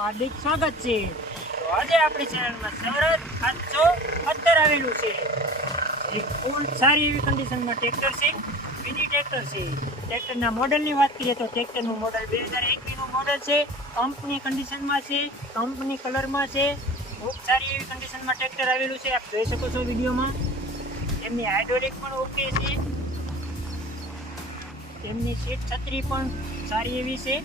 હાર્દિક સ્વાગત છે। તો આજે આપણી ચેનલમાં સ્વરાજ 770 આવેલું છે। એક ફૂલ સારી એવી કન્ડિશનમાં ટ્રેક્ટર છે। મિની ટ્રેક્ટર છે। ટ્રેક્ટરના મોડલની વાત કરીએ તો ટ્રેક્ટરનું મોડલ 2021નું મોડલ છે। કંપની કન્ડિશનમાં છે, કંપની કલરમાં છે। ખૂબ સારી એવી કન્ડિશનમાં ટ્રેક્ટર આવેલું છે। આપ જોઈ શકો છો વિડીયોમાં। એમની હાઇડ્રોલિક પણ ઓકે છે। તેમની સીટ છત્રી પણ સારી એવી છે।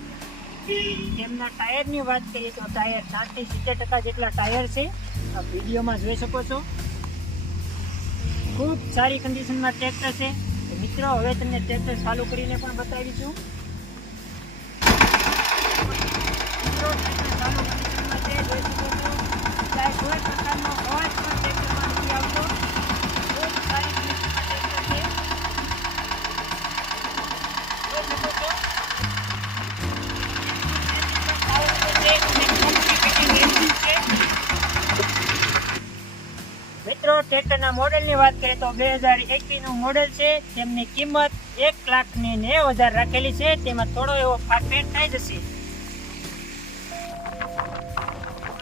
તેમના ટાયરની વાત કરીએ તો ટાયર 60 થી 70% જેટલા ટાયર છે। આપ વિડીયોમાં જોઈ શકો છો। ખૂબ સારી કન્ડિશનમાં ટ્રેક્ટર છે। તો મિત્રો હવે તમને ટ્રેક્ટર ચાલુ કરીને પણ બતાવીશું। મિત્રો ટ્રેક્ટર ચાલુ કન્ડિશનમાં છે, જોઈ શકો છો। ત્યાં કોઈ પ્રકારનો અવાજ પણ ટ્રેક્ટરમાં નથી આવતો। ખૂબ સારી કન્ડિશનમાં ટ્રેક્ટર છે, જોઈ શકો છો। મિત્રો ટ્રેક્ટરના મોડલની વાત કરીએ તો 2021નું મોડલ છે। તેમની કિંમત 1,90,000 રાખેલી છે। તેમાં થોડો એવો ફેરફાર થઈ જશે।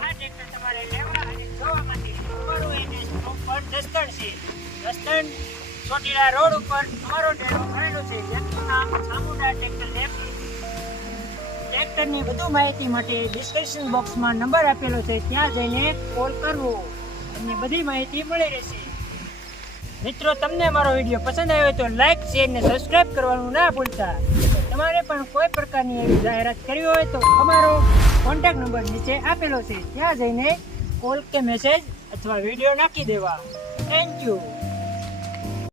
આ ટ્રેક્ટર તમારે લેવા અને જોવા માટે અમારો એડ્રેસ પ્રોપર જસદણ છે। જસદણ ચોટીલા રોડ ઉપર અમારો ડેરો આવેલો છે, જેનું નામ ચામુંડા ટ્રેક્ટર લેબ। ટ્રેક્ટરની વધુ માહિતી માટે ડિસ્ક્રિપ્શન બોક્સમાં નંબર આપેલો છે, ત્યાં જઈને કોલ કરવો। તમને બધી માહિતી મળી રહેશે। મિત્રો તમને અમારો વિડીયો પસંદ આવ્યો તો લાઈક, શેર અને સબસ્ક્રાઇબ કરવાનું ના ભૂલતા। તમારે પણ કોઈ પ્રકારની એવી જાહેરાત કરવી હોય તો અમારો કોન્ટેક્ટ નંબર નીચે આપેલો છે, ત્યાં જઈને કોલ કે મેસેજ અથવા વિડીયો નાખી દેવા। Thank you.